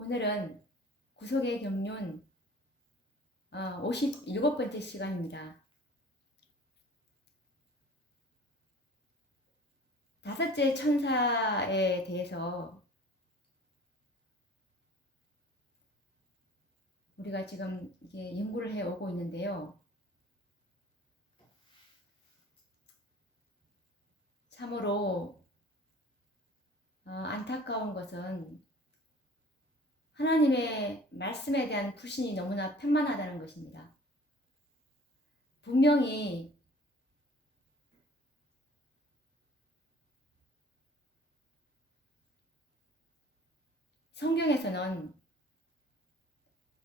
오늘은 구속의 경륜 57번째 시간입니다. 다섯째 천사에 대해서 우리가 지금 이게 연구를 해 오고 있는데요. 참으로 안타까운 것은 하나님의 말씀에 대한 불신이 너무나 편만하다는 것입니다. 분명히 성경에서는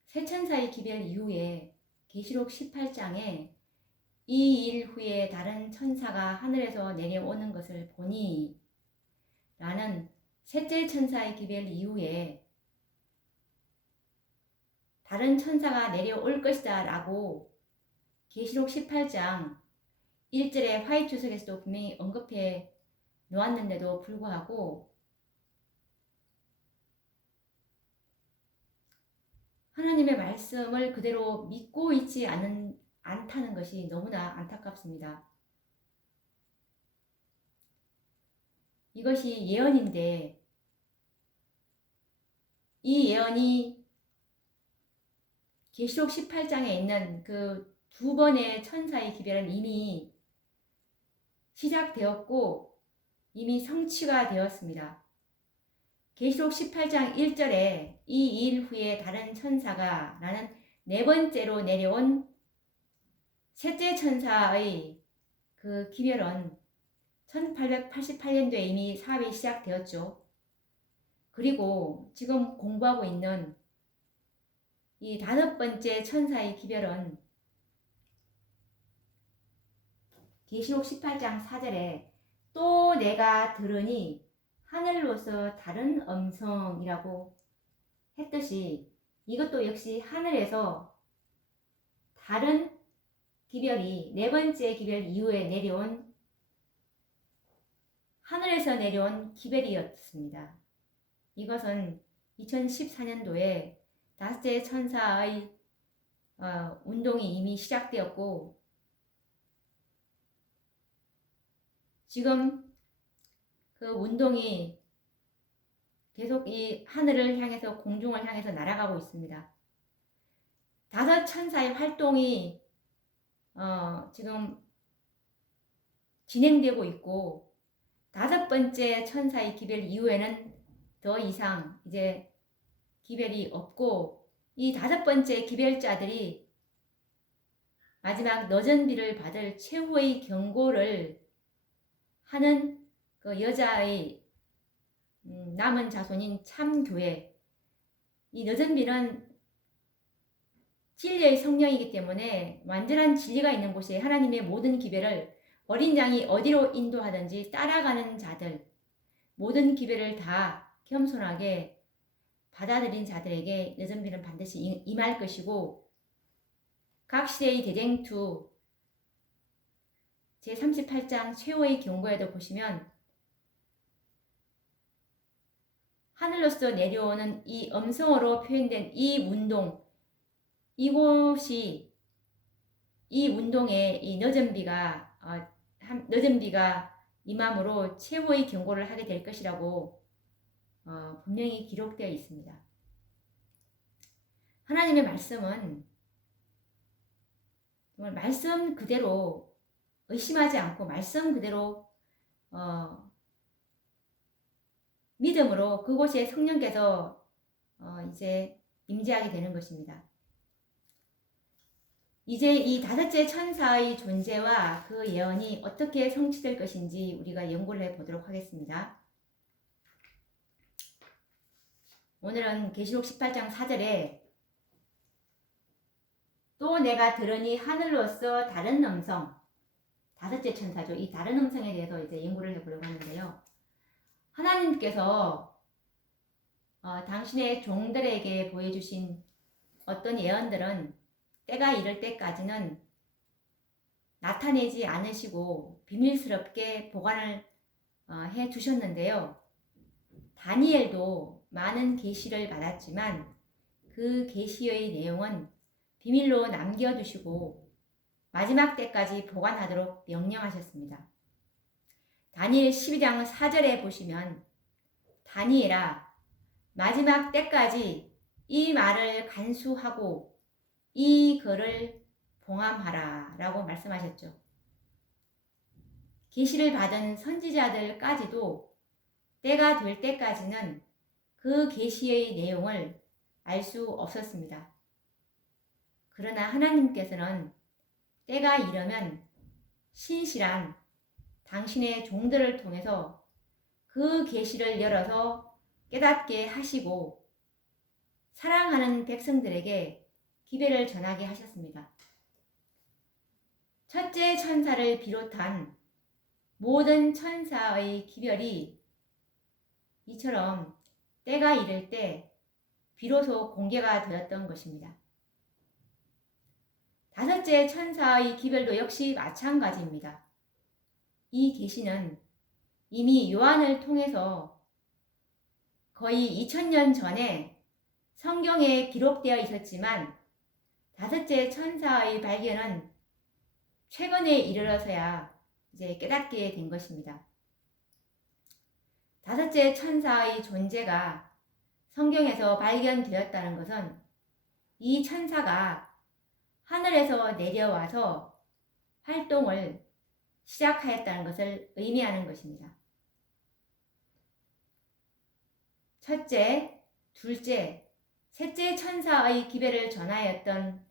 새 천사의 기별 이후에 계시록 18장에 이 일 후에 다른 천사가 하늘에서 내려오는 것을 보니 라는 셋째 천사의 기별 이후에 다른 천사가 내려올 것이다 라고 계시록 18장 1절에 화이트 주석에서도 분명히 언급해 놓았는데도 불구하고 하나님의 말씀을 그대로 믿고 있지 않다는 것이 너무나 안타깝습니다. 이것이 예언인데 이 예언이 계시록 18장에 있는 그 두 번의 천사의 기별은 이미 시작되었고 이미 성취가 되었습니다. 계시록 18장 1절에 이 일 후에 다른 천사가 라는 네 번째로 내려온 셋째 천사의 그 기별은 1888년도에 이미 사업이 시작되었죠. 그리고 지금 공부하고 있는 이 다섯 번째 천사의 기별은 계시록 18장 4절에 또 내가 들으니 하늘로서 다른 음성이라고 했듯이 이것도 역시 하늘에서 다른 기별이 네 번째 기별 이후에 내려온 하늘에서 내려온 기별이었습니다. 이것은 2014년도에 다섯째 천사의 운동이 이미 시작되었고 지금 그 운동이 계속 이 하늘을 향해서 공중을 향해서 날아가고 있습니다. 다섯 천사의 활동이 지금 진행되고 있고 다섯 번째 천사의 기별 이후에는 더 이상 이제 기별이 없고 이 다섯 번째 기별자들이 마지막 너전비를 받을 최후의 경고를 하는 그 여자의 남은 자손인 참교회 이 너전비는 진리의 성령이기 때문에 완전한 진리가 있는 곳에 하나님의 모든 기별을 어린 양이 어디로 인도하든지 따라가는 자들 모든 기별을 다 겸손하게 받아들인 자들에게 너전비는 반드시 임할 것이고 각 시대의 대쟁투 제38장 최후의 경고에도 보시면 하늘로서 내려오는 이 음성으로 표현된 이 운동 이곳이 이 운동에 이 너전비가 임함으로 최후의 경고를 하게 될 것이라고 분명히 기록되어 있습니다. 하나님의 말씀은 정말 말씀 그대로 의심하지 않고 말씀 그대로 믿음으로 그곳에 성령께서 이제 임재하게 되는 것입니다. 이제 이 다섯째 천사의 존재와 그 예언이 어떻게 성취될 것인지 우리가 연구를 해보도록 하겠습니다. 오늘은 계시록 18장 4절에 또 내가 들으니 하늘로서 다른 음성 다섯째 천사죠. 이 다른 음성에 대해서 이제 연구를 해보려고 하는데요. 하나님께서 당신의 종들에게 보여주신 어떤 예언들은 때가 이를 때까지는 나타내지 않으시고 비밀스럽게 보관을 해 두셨는데요. 다니엘도 많은 계시를 받았지만 그 계시의 내용은 비밀로 남겨두시고 마지막 때까지 보관하도록 명령하셨습니다. 다니엘 12장 4절에 보시면 다니엘아 마지막 때까지 이 말을 간수하고 이 글을 봉함하라 라고 말씀하셨죠. 계시를 받은 선지자들까지도 때가 될 때까지는 그 계시의 내용을 알 수 없었습니다. 그러나 하나님께서는 때가 이르면 신실한 당신의 종들을 통해서 그 계시를 열어서 깨닫게 하시고 사랑하는 백성들에게 기별을 전하게 하셨습니다. 첫째 천사를 비롯한 모든 천사의 기별이 이처럼 때가 이를 때 비로소 공개가 되었던 것입니다. 다섯째 천사의 기별도 역시 마찬가지입니다. 이 계시는 이미 요한을 통해서 거의 2000년 전에 성경에 기록되어 있었지만 다섯째 천사의 발견은 최근에 이르러서야 이제 깨닫게 된 것입니다. 다섯째 천사의 존재가 성경에서 발견되었다는 것은 이 천사가 하늘에서 내려와서 활동을 시작하였다는 것을 의미하는 것입니다. 첫째, 둘째, 셋째 천사의 기별을 전하였던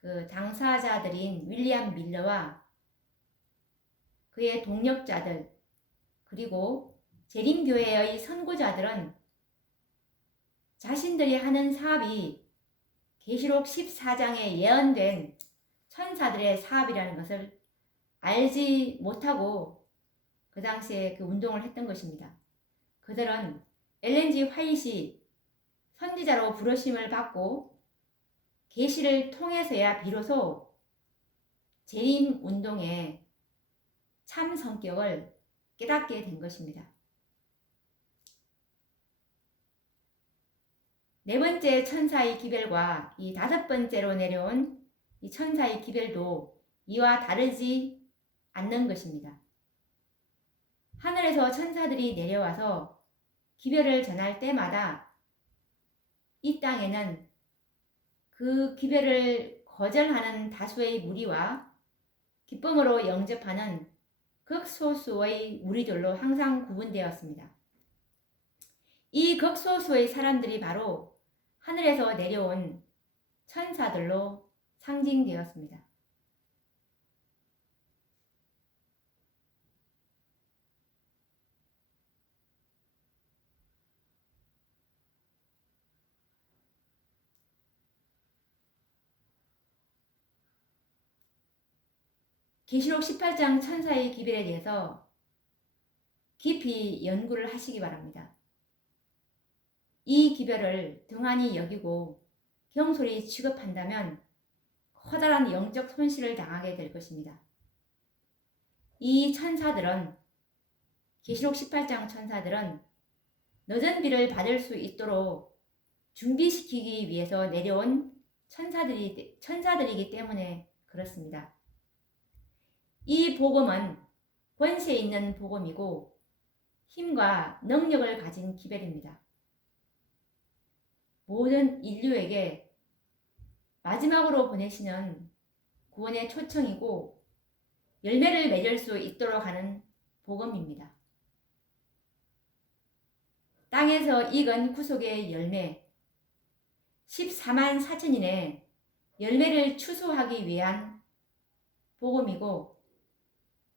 그 당사자들인 윌리엄 밀러와 그의 동력자들 그리고 재림교회의 선구자들은 자신들이 하는 사업이 계시록 14장에 예언된 천사들의 사업이라는 것을 알지 못하고 그 당시에 그 운동을 했던 것입니다. 그들은 엘렌 G 화이트이 선지자로 부르심을 받고 계시를 통해서야 비로소 재림 운동의 참 성격을 깨닫게 된 것입니다. 네 번째 천사의 기별과 이 다섯 번째로 내려온 이 천사의 기별도 이와 다르지 않는 것입니다. 하늘에서 천사들이 내려와서 기별을 전할 때마다 이 땅에는 그 기별을 거절하는 다수의 무리와 기쁨으로 영접하는 극소수의 무리들로 항상 구분되었습니다. 이 극소수의 사람들이 바로 하늘에서 내려온 천사들로 상징되었습니다. 계시록 18장 천사의 기별에 대해서 깊이 연구를 하시기 바랍니다. 이 기별을 등한히 여기고 경솔히 취급한다면 커다란 영적 손실을 당하게 될 것입니다. 이 천사들은 계시록 18장 천사들은 늦은 비를 받을 수 있도록 준비시키기 위해서 내려온 천사들이기 때문에 그렇습니다. 이 복음은 권세 있는 복음이고 힘과 능력을 가진 기별입니다. 모든 인류에게 마지막으로 보내시는 구원의 초청이고 열매를 맺을 수 있도록 하는 복음입니다. 땅에서 익은 구속의 열매 14만 4천인의 열매를 추수하기 위한 복음이고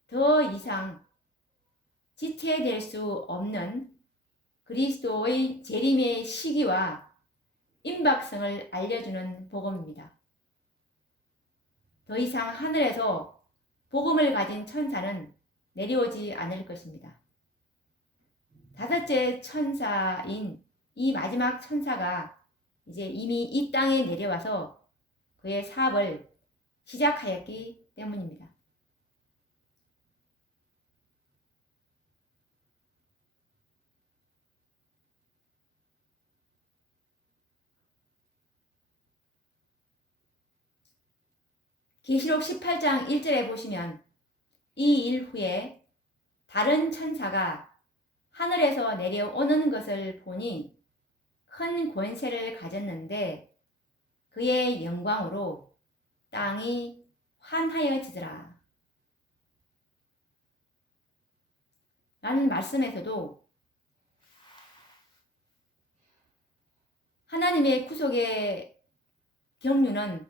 더 이상 지체될 수 없는 그리스도의 재림의 시기와 임박성을 알려주는 복음입니다. 더 이상 하늘에서 복음을 가진 천사는 내려오지 않을 것입니다. 다섯째 천사인 이 마지막 천사가 이제 이미 이 땅에 내려와서 그의 사업을 시작하였기 때문입니다. 계시록 18장 1절에 보시면 이 일 후에 다른 천사가 하늘에서 내려오는 것을 보니 큰 권세를 가졌는데 그의 영광으로 땅이 환하여지더라. 라는 말씀에서도 하나님의 구속의 경륜은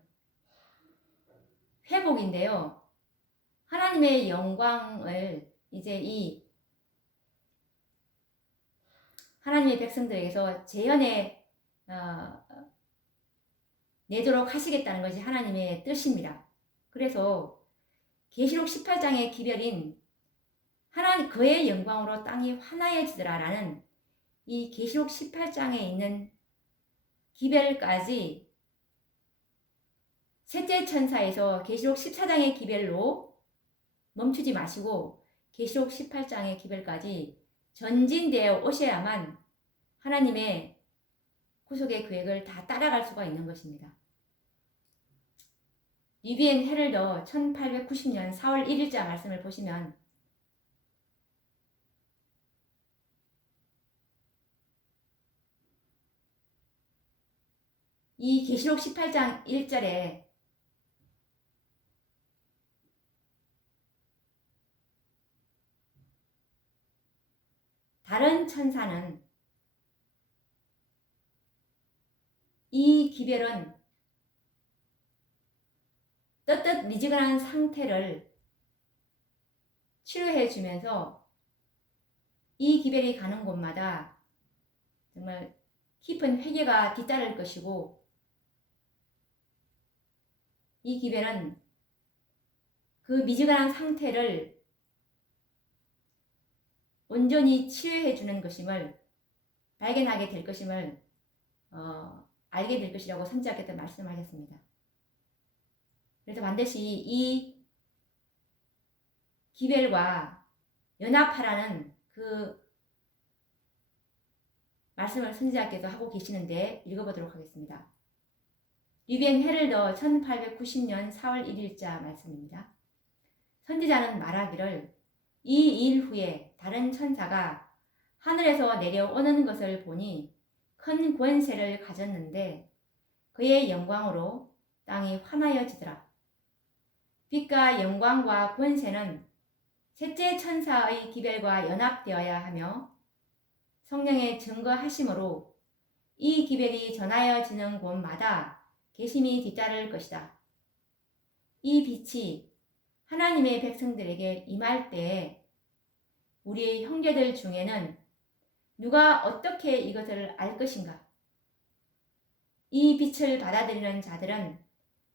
회복인데요. 하나님의 영광을 이제 이 하나님의 백성들에게서 재현해 내도록 하시겠다는 것이 하나님의 뜻입니다. 그래서 계시록 18장의 기별인 하나님 그의 영광으로 땅이 환하여지더라 라는 이 계시록 18장에 있는 기별까지 셋째 천사에서 계시록 14장의 기별로 멈추지 마시고 계시록 18장의 기별까지 전진되어 오셔야만 하나님의 구속의 계획을 다 따라갈 수가 있는 것입니다. 리비엔 헤럴더 1890년 4월 1일자 말씀을 보시면 이 계시록 18장 1절에 다른 천사는 이 기별은 떳떳 미지근한 상태를 치료해 주면서 이 기별이 가는 곳마다 정말 깊은 회개가 뒤따를 것이고 이 기별은 그 미지근한 상태를 온전히 치유해 주는 것임을 발견하게 될 것임을 알게 될 것이라고 선지자께서 말씀하셨습니다. 그래서 반드시 이 기별과 연합하라는 그 말씀을 선지자께서 하고 계시는데 읽어보도록 하겠습니다. 리비엔 헤럴더 1890년 4월 1일자 말씀입니다. 선지자는 말하기를 이 일 후에 다른 천사가 하늘에서 내려오는 것을 보니 큰 권세를 가졌는데 그의 영광으로 땅이 환하여지더라. 빛과 영광과 권세는 셋째 천사의 기별과 연합되어야 하며 성령의 증거하심으로 이 기별이 전하여지는 곳마다 계심이 뒤따를 것이다. 이 빛이 하나님의 백성들에게 임할 때에 우리의 형제들 중에는 누가 어떻게 이것을 알 것인가? 이 빛을 받아들이는 자들은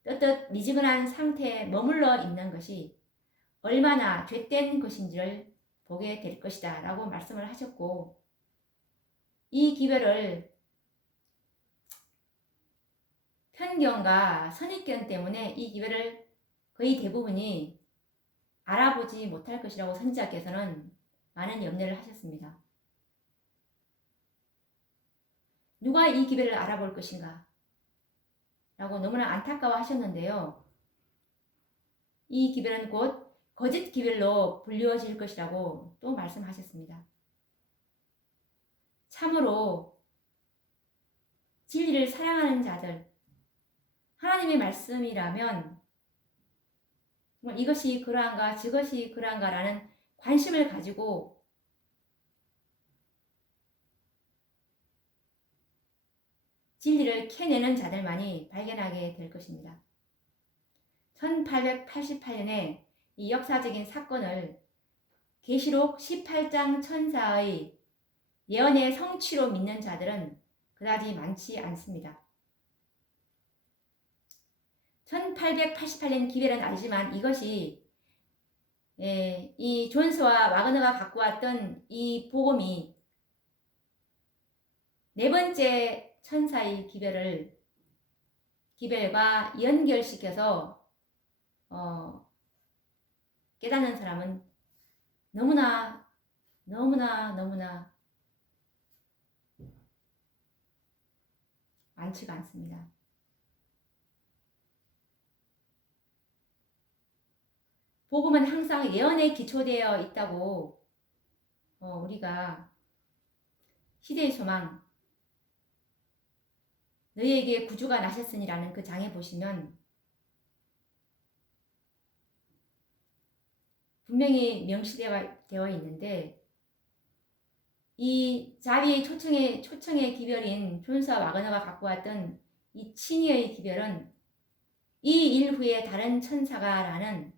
떳떳 미지근한 상태에 머물러 있는 것이 얼마나 죄된 것인지를 보게 될 것이다 라고 말씀을 하셨고, 이 기별을 편견과 선입견 때문에 이 기별을 거의 대부분이 알아보지 못할 것이라고 선지자께서는 많은 염려를 하셨습니다. 누가 이 기별을 알아볼 것인가? 라고 너무나 안타까워 하셨는데요. 이 기별은 곧 거짓 기별로 불리워질 것이라고 또 말씀하셨습니다. 참으로 진리를 사랑하는 자들, 하나님의 말씀이라면 정말 이것이 그러한가 저것이 그러한가 라는 관심을 가지고 진리를 캐내는 자들만이 발견하게 될 것입니다. 1888년에 이 역사적인 사건을 계시록 18장 천사의 예언의 성취로 믿는 자들은 그다지 많지 않습니다. 1888년 기별은 알지만 이것이 이 존스와 와그너가 갖고 왔던 이 복음이 네 번째 천사의 기별과 연결시켜서 깨닫는 사람은 너무나 많지가 않습니다. 복음은 항상 예언에 기초되어 있다고 우리가 시대의 소망 너희에게 구주가 나셨으니라는 그 장에 보시면 분명히 명시되어 있는데 이 자비의 초청의 기별인 존스와 와그너가 갖고 왔던 이 칭의의 기별은 이 일 후에 다른 천사가 라는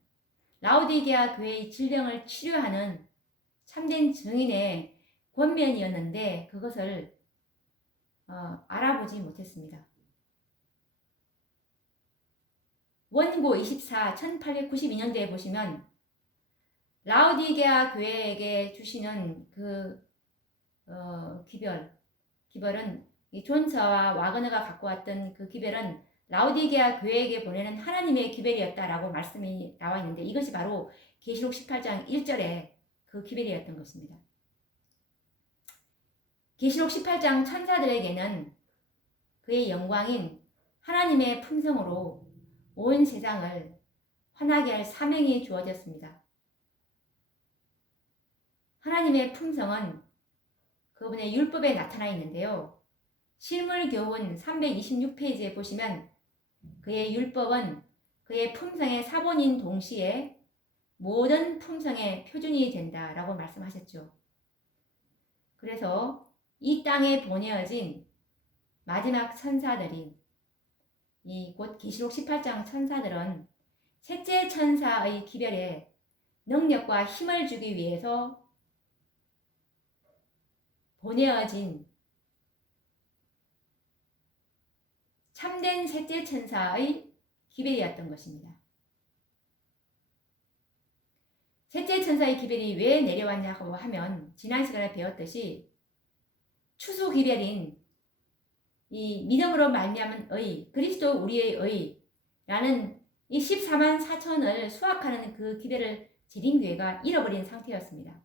라오디게아 교회의 질병을 치료하는 참된 증인의 권면이었는데 그것을 알아보지 못했습니다. 원고 24 1892년도에 보시면 라오디게아 교회에게 주시는 그 기별은 이 존스와 와그너가 갖고 왔던 그 기별은 라오디게아 교회에게 보내는 하나님의 기별이었다라고 말씀이 나와 있는데 이것이 바로 계시록 18장 1절에 그 기별이었던 것입니다. 계시록 18장 천사들에게는 그의 영광인 하나님의 품성으로 온 세상을 환하게 할 사명이 주어졌습니다. 하나님의 품성은 그분의 율법에 나타나 있는데요. 실물교훈 326페이지에 보시면 그의 율법은 그의 품성의 사본인 동시에 모든 품성의 표준이 된다라고 말씀하셨죠. 그래서 이 땅에 보내어진 마지막 천사들인 이 곧 계시록 18장 천사들은 셋째 천사의 기별에 능력과 힘을 주기 위해서 보내어진 참된 셋째 천사의 기별이었던 것입니다. 셋째 천사의 기별이 왜 내려왔냐고 하면 지난 시간에 배웠듯이 추수 기별인 이 믿음으로 말미암은 의, 그리스도 우리의 의라는 이 14만 4천을 수확하는 그 기별을 재림교회가 잃어버린 상태였습니다.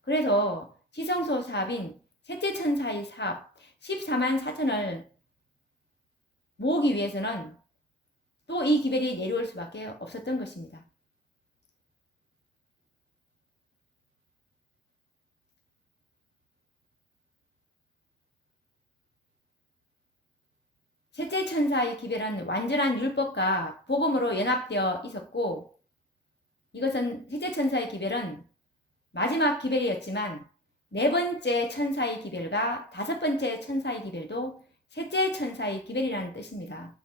그래서 지성소 사업인 셋째 천사의 사업 14만 4천을 모으기 위해서는 또 이 기별이 내려올 수밖에 없었던 것입니다. 셋째 천사의 기별은 완전한 율법과 복음으로 연합되어 있었고 이것은 셋째 천사의 기별은 마지막 기별이었지만 네 번째 천사의 기별과 다섯 번째 천사의 기별도 셋째 천사의 기별이라는 뜻입니다.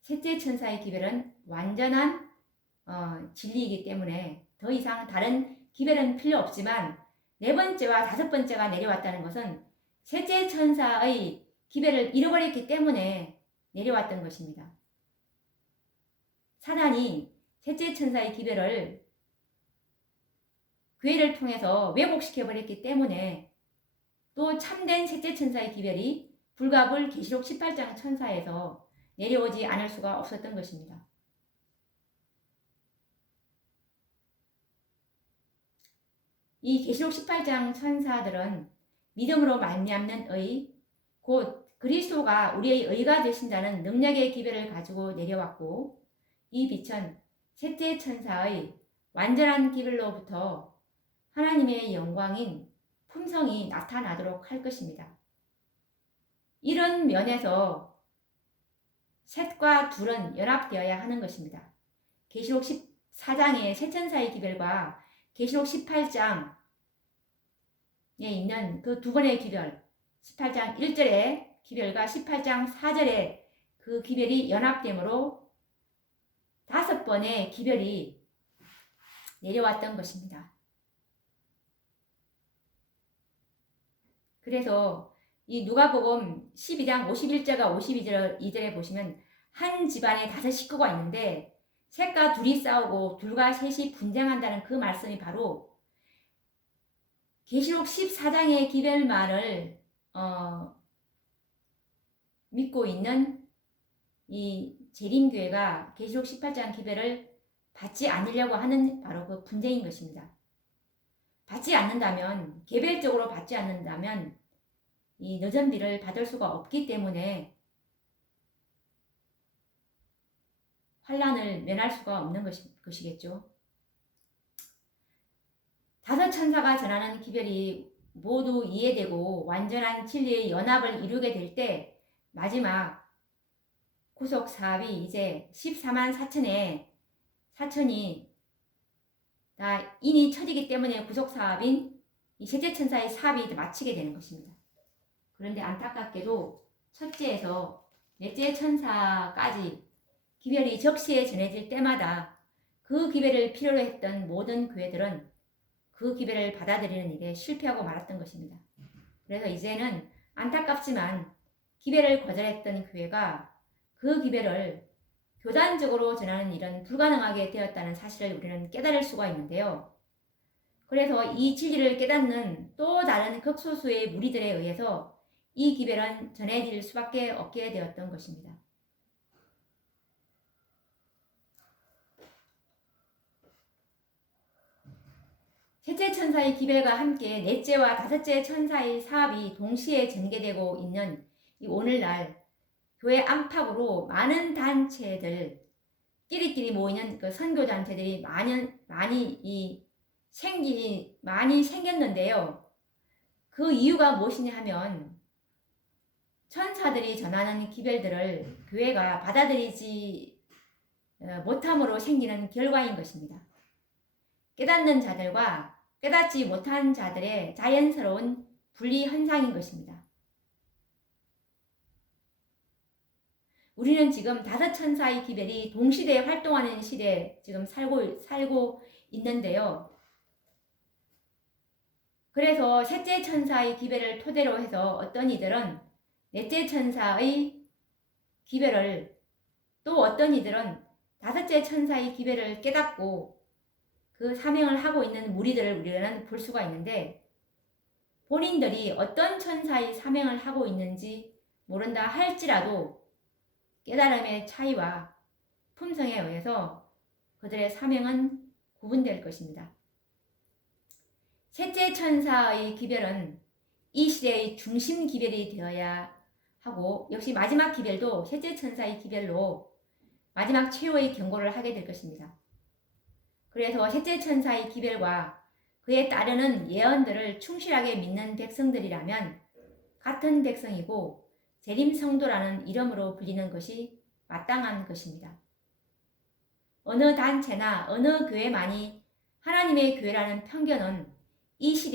셋째 천사의 기별은 완전한 진리이기 때문에 더 이상 다른 기별은 필요 없지만 네 번째와 다섯 번째가 내려왔다는 것은 셋째 천사의 기별을 잃어버렸기 때문에 내려왔던 것입니다. 사단이 셋째 천사의 기별을 교회를 통해서 왜곡시켜버렸기 때문에 또 참된 셋째 천사의 기별이 불가불 계시록 18장 천사에서 내려오지 않을 수가 없었던 것입니다. 이 계시록 18장 천사들은 믿음으로 말미암는 의, 곧 그리스도가 우리의 의가 되신다는 능력의 기별을 가지고 내려왔고 이 빛은 셋째 천사의 완전한 기별로부터 하나님의 영광인 품성이 나타나도록 할 것입니다. 이런 면에서 셋과 둘은 연합되어야 하는 것입니다. 계시록 14장의 세 천사의 기별과 계시록 18장에 있는 그 두 번의 기별, 18장 1절의 기별과 18장 4절의 그 기별이 연합되므로 다섯 번의 기별이 내려왔던 것입니다. 그래서 이 누가복음 12장 51절과 52절에 보시면 한 집안에 다섯 식구가 있는데 셋과 둘이 싸우고 둘과 셋이 분쟁한다는 그 말씀이 바로 계시록 14장의 기별말을 믿고 있는 이 재림교회가 계시록 18장 기별을 받지 않으려고 하는 바로 그 분쟁인 것입니다. 받지 않는다면, 개별적으로 받지 않는다면 이 nø전비를 받을 수가 없기 때문에 환란을 면할 수가 없는 것이겠죠. 다섯 천사가 전하는 기별이 모두 이해되고 완전한 진리의 연합을 이루게 될 때 마지막 구속 사업이 이제 14만 4천이 다 인이 처지기 때문에 구속 사업인 이 셋째 천사의 사업이 마치게 되는 것입니다. 그런데 안타깝게도 첫째에서 넷째 천사까지 기별이 적시에 전해질 때마다 그 기별을 필요로 했던 모든 교회들은 그 기별을 받아들이는 일에 실패하고 말았던 것입니다. 그래서 이제는 안타깝지만 기별을 거절했던 교회가 그 기별을 교단적으로 전하는 일은 불가능하게 되었다는 사실을 우리는 깨달을 수가 있는데요. 그래서 이 진리를 깨닫는 또 다른 극소수의 무리들에 의해서 이 기별은 전해질 수밖에 없게 되었던 것입니다. 셋째 천사의 기별과 함께 넷째와 다섯째 천사의 사업이 동시에 전개되고 있는 이 오늘날 교회 안팎으로 많은 단체들 끼리끼리 모이는 그 선교 단체들이 많이 생겼는데요. 그 이유가 무엇이냐 하면 천사들이 전하는 기별들을 교회가 받아들이지 못함으로 생기는 결과인 것입니다. 깨닫는 자들과 깨닫지 못한 자들의 자연스러운 분리 현상인 것입니다. 우리는 지금 다섯 천사의 기별이 동시대에 활동하는 시대에 지금 살고 있는데요. 그래서 셋째 천사의 기별을 토대로 해서 어떤 이들은 넷째 천사의 기별을, 또 어떤 이들은 다섯째 천사의 기별을 깨닫고 그 사명을 하고 있는 무리들을 우리는 볼 수가 있는데, 본인들이 어떤 천사의 사명을 하고 있는지 모른다 할지라도 깨달음의 차이와 품성에 의해서 그들의 사명은 구분될 것입니다. 셋째 천사의 기별은 이 시대의 중심 기별이 되어야 하고, 역시 마지막 기별도 셋째 천사의 기별로 마지막 최후의 경고를 하게 될 것입니다. 그래서 셋째 천사의 기별과 그에 따르는 예언들을 충실하게 믿는 백성들이라면 같은 백성이고 재림성도라는 이름으로 불리는 것이 마땅한 것입니다. 어느 단체나 어느 교회만이 하나님의 교회라는 편견은 이 시대